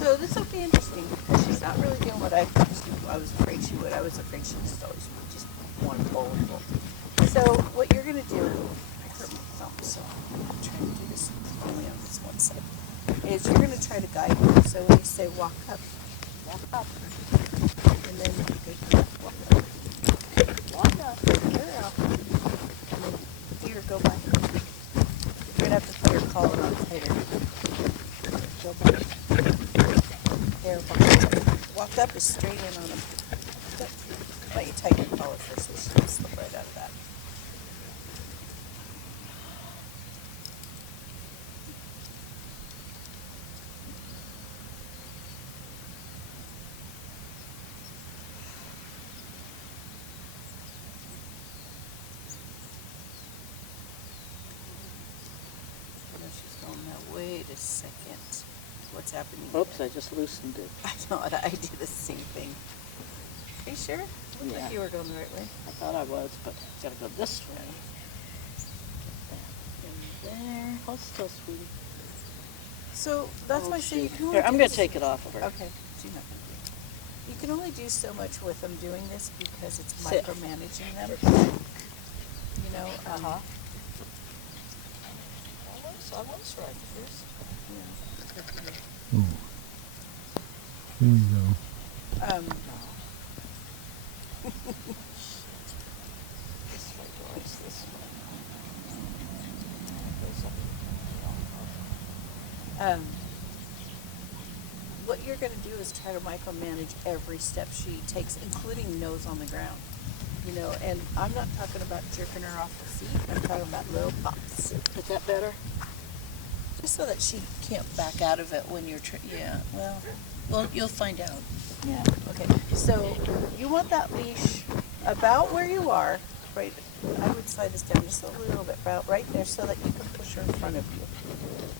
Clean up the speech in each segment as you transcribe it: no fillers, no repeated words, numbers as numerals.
So this will be interesting because she's not really doing what I was afraid she would. I was afraid she just always would just want to pull and pull. So what you're going to do, I hurt my thumb, so I'm trying to do this only on this one side, is you're going to try to guide her. So when you say walk up, and then walk up, girl, and then here, go by. You're going to have to put her collar on tighter. Go by. There, walk up is straight in on them. Why don't you tighten your collar first so she can slip right out of that. Wait a second. What's happening? Oops, I just loosened it. I know, I do the same thing. Are you sure? It looked like you were going the right way. I thought I was, but I gotta go this way. And there. Hold still, sweetie. So that's why I say you can only Here, I'm gonna take it off of her. Okay. You can only do so much with them doing this because it's micromanaging them. You know, I was right first. Oh. Here we go. This way, Doris, this way. What you're going to do is try to micromanage every step she takes, including nose on the ground. You know, and I'm not talking about jerking her off the seat. I'm talking about little pops. Is that better? Just so that she can't back out of it when you're, well, you'll find out. Yeah. Okay. So you want that leash about where you are, right? I would slide this down just a little bit, about right there, so that you can push her in front of you.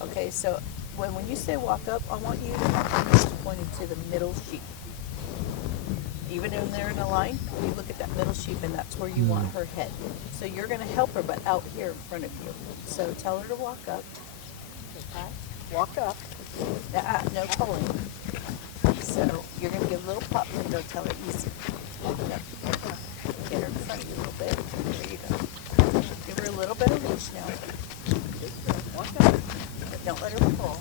Okay. So when you say walk up, I want you to have your nose pointed to the middle sheep. Even when they're in a line, you look at that middle sheep, and that's where you want her head. So you're going to help her, but out here in front of you. So tell her to walk up. Walk up. No pulling. So you're going to give a little pop and go tell her easy. Walk up. Get her in front of you a little bit. There you go. Give her a little bit of leash now. Walk up. But don't let her pull.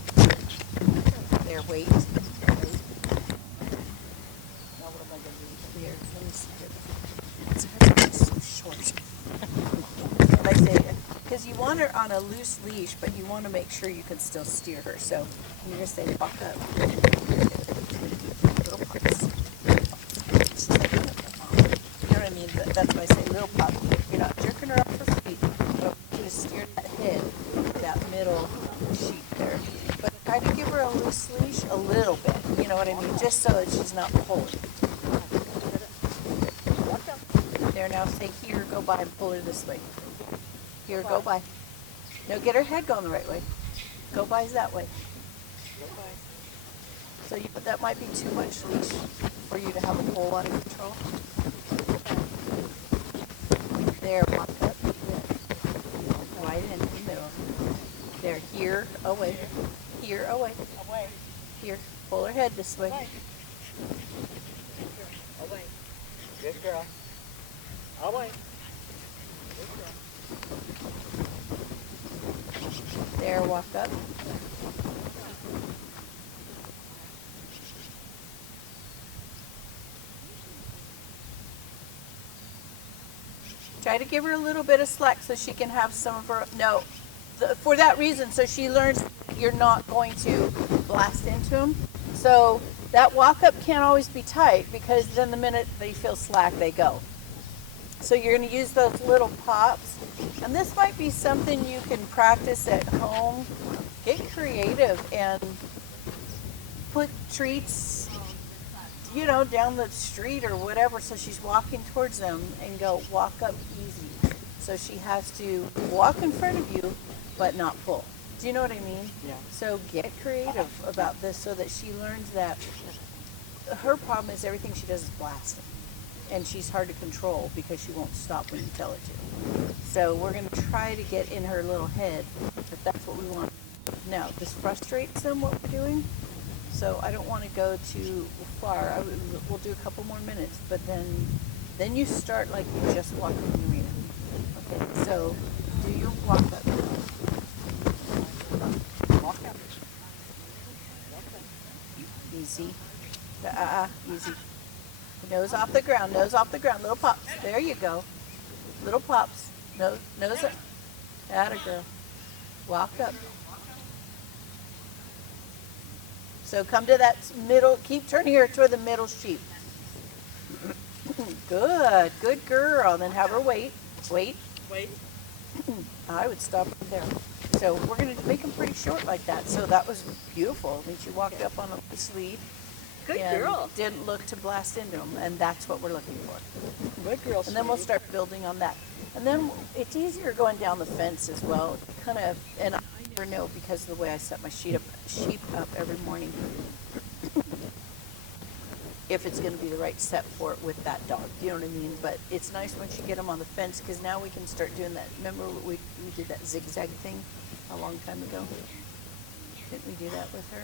There, wait. Now what am I going to do? Here, let me see here. It's hard to be so short. And I say, because you want her on a loose leash, but you want to make sure you can still steer her. So you're going to say, walk up. Little pops. You know what I mean? That's why I say little pop. You're not jerking her off her feet. But you just steer that head, that middle sheep there. But try to give her a loose leash a little bit. You know what I mean? Just so that she's not pulling. There, now say here, go by and pull her this way. Here, go by. No, get her head going the right way. Go by's that way. So that might be too much leash for you to have a whole lot of control. There, walk up. Right in the middle. There, here, away. Here, away. Here, pull her head this way. Away. Good girl. Away. There, walk up. Try to give her a little bit of slack so she can have some of her, for that reason, so she learns you're not going to blast into them. So that walk up can't always be tight, because then the minute they feel slack, they go. So you're going to use those little pops. And this might be something you can practice at home. Get creative and put treats, down the street or whatever, so she's walking towards them, and go walk up easy. So she has to walk in front of you, but not pull. Do you know what I mean? Yeah. So get creative about this so that she learns that her problem is everything she does is blasting. And she's hard to control because she won't stop when you tell her to. So we're going to try to get in her little head that that's what we want. Now, this frustrates them, what we're doing. so I don't want to go too far. We'll do a couple more minutes, but then you start like you just walked in the arena. Okay, so do your walk up. Walk up. Easy. Easy. Nose off the ground, nose off the ground. Little pops. There you go. Little pops. Nose up. Atta girl. Walk up. So come to that middle, keep turning her toward the middle sheep. Good girl. Then have her wait. I would stop right there. So we're going to make them pretty short like that. So that was beautiful. I mean, she walked up on a nice lead. Good and girl. Didn't look to blast into them, and that's what we're looking for. Good girl. And then we'll start building on that. And then it's easier going down the fence as well. Kind of, and I never know because of the way I set my sheep up every morning. If it's going to be the right set for it with that dog, you know what I mean? But it's nice once you get them on the fence because now we can start doing that. Remember we did that zigzag thing a long time ago? Didn't we do that with her?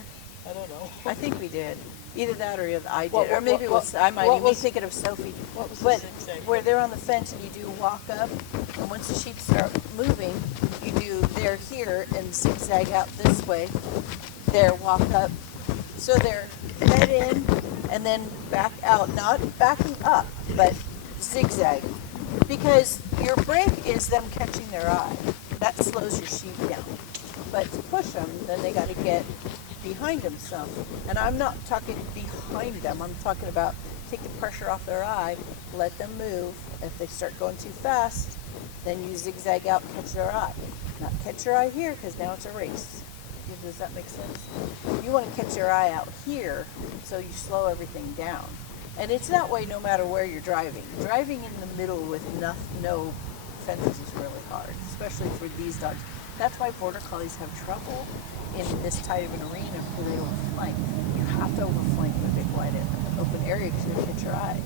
I don't know. I think we did. Either that or I did. What- or maybe it was, I might what even be was- thinking of Sophie. what was the But zigzag where thing? they're on the fence and you do walk up, and once the sheep start moving, you do they're here and zigzag out this way. There, walk up. So they're head in and then back out. Not backing up, but zigzag. Because your break is them catching their eye. That slows your sheep down. But to push them, then they got to get behind them some. And I'm not talking behind them. I'm talking about take the pressure off their eye, let them move. If they start going too fast, then you zigzag out and catch their eye. Not catch their eye here because now it's a race. Does that make sense? You want to catch your eye out here so you slow everything down. And it's that way no matter where you're driving. Driving in the middle with no fences is really hard, especially for these dogs. That's why border collies have trouble in this tight of an arena where they don't flank. You have to overflank in a big wide open area because they catch your eye.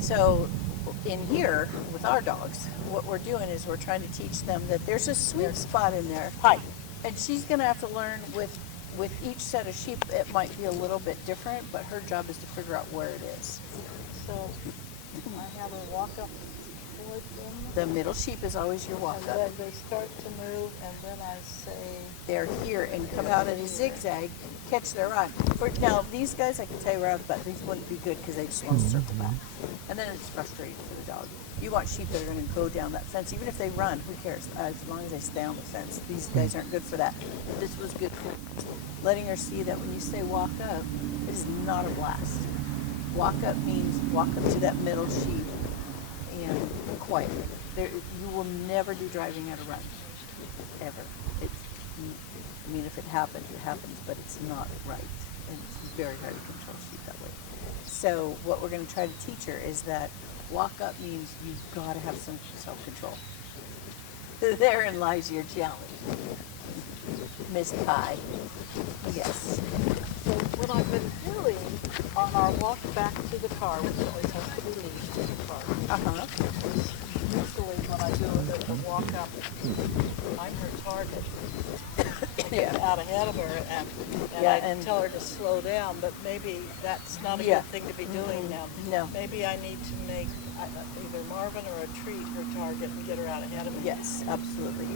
So in here with our dogs, what we're doing is we're trying to teach them that there's a sweet spot in there. And she's going to have to learn with each set of sheep, it might be a little bit different, but her job is to figure out where it is. So I have her walk up toward them. The middle sheep is always your walk And up. then they start to move, and then I say, They're here and come out at a zigzag, catch their eye. Now, these guys, I can tell you right off the bat, these wouldn't be good because they just want to circle back. And then it's frustrating for the dog. You want sheep that are going to go down that fence. Even if they run, who cares? As long as they stay on the fence. These guys aren't good for that. This was good for letting her see that when you say walk up, it is not a blast. Walk up means walk up to that middle sheep and quiet. You will never do driving at a run, ever. I mean, if it happens, it happens, but it's not right. And it's very hard to control sheep that way. So what we're going to try to teach her is that walk up means you've got to have some self-control. Therein lies your challenge, Miss Pi. Yes. so what I've been doing on our walk back to the car, which always has to be leashed to the car, Uh-huh. usually when I do the walk up, I'm her target. Yeah. Out ahead of her, and Yeah, I and- tell her to slow down, but maybe that's not a Yeah. good thing to be doing now. No. Maybe I need to make either Marvin or a treat her target and get her out ahead of me. Yes, absolutely.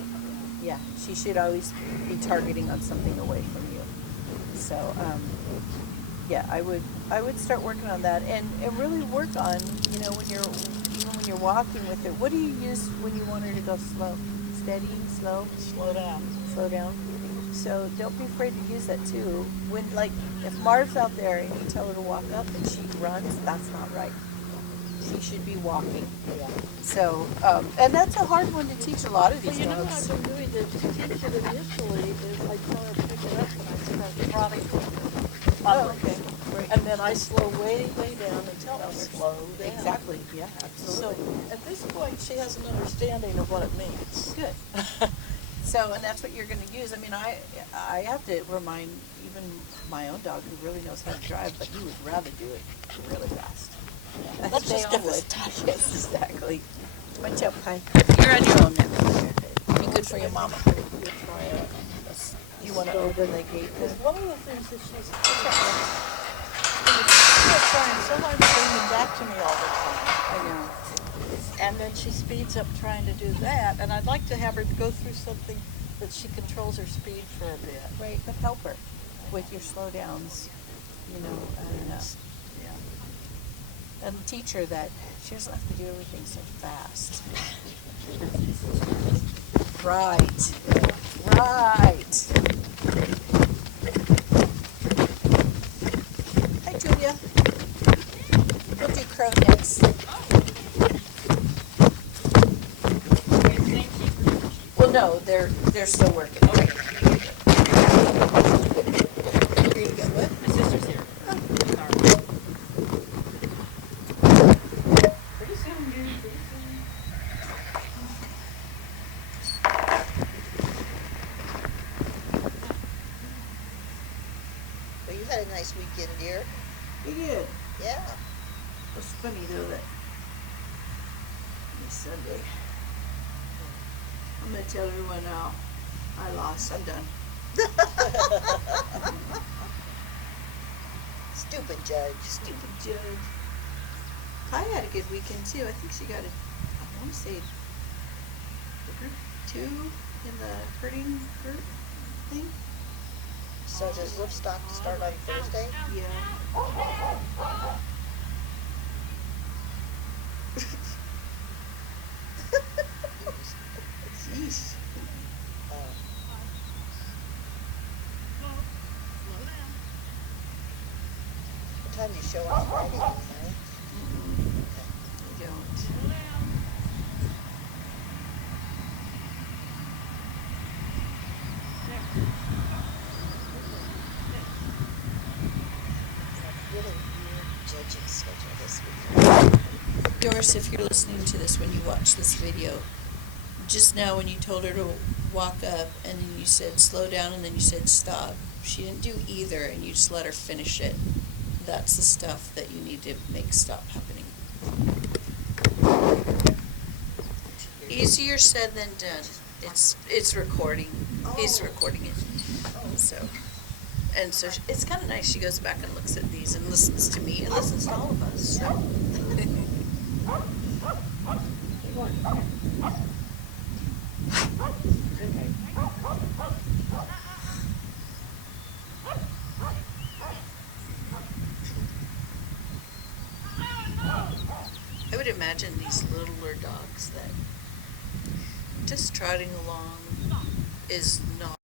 Yeah, she should always be targeting on something away from you. So, yeah, I would start working on that and really work on, when you're walking with her. What do you use when you want her to go slow? Steady, slow, Slow down. slow down. So don't be afraid to use that too. When if Marv's out there and you tell her to walk up and she runs, that's not right. She should be walking. Yeah. So, and that's a hard one to teach a lot of Well, these you know what dogs. I've been doing to teach it initially is I tell her to pick it up and I start trotting with her. Oh, okay. Great. And then I slow way down until I slow down. Exactly. Yeah, So absolutely. at this point, she has an understanding of what it means. Good. So, and that's what you're going to use. I mean, I have to remind even my own dog who really knows how to drive, but he would rather do it really fast. Let's They just all get this would. done. Yes, exactly. Watch out, Pi. You're on your own now. Be good for your mama. You try it. house. You want to open the gate? Because one of the things that she's trying so hard to bring them back to me all the time. I know. And then she speeds up trying to do that. And I'd like to have her go through something that she controls her speed for a bit. Right, but help her with your slowdowns, you know, Yeah. and teach her that she doesn't have to do everything so fast. Right. Right. Hi, Julia. We'll do crow next. Well, no, they're still working. Okay. Here you go. What? My sister's here. Pretty soon, dude. Pretty soon. Well, you had a nice weekend, dear. We did. Yeah. It was funny though that this Sunday, I'm gonna tell everyone now, I lost. I'm done. Stupid judge. Stupid judge. Pi had a good weekend too. I think she got I want to say the group 2 in the herding group thing. So does Livestock start on Thursday? Yeah. Jeez. What time do you show on Friday? Right? I don't. Really weird judging schedule this week. Doris, if you're listening to this when you watch this video, just now when you told her to walk up and then you said slow down and then you said stop, she didn't do either and you just let her finish it. That's the stuff that you need to make stop happening. Easier said than done. It's recording. He's recording it. So, and so it's kind of nice. She goes back and looks at these and listens to me and listens to all of us. So. I would imagine these littler dogs that just trotting along is not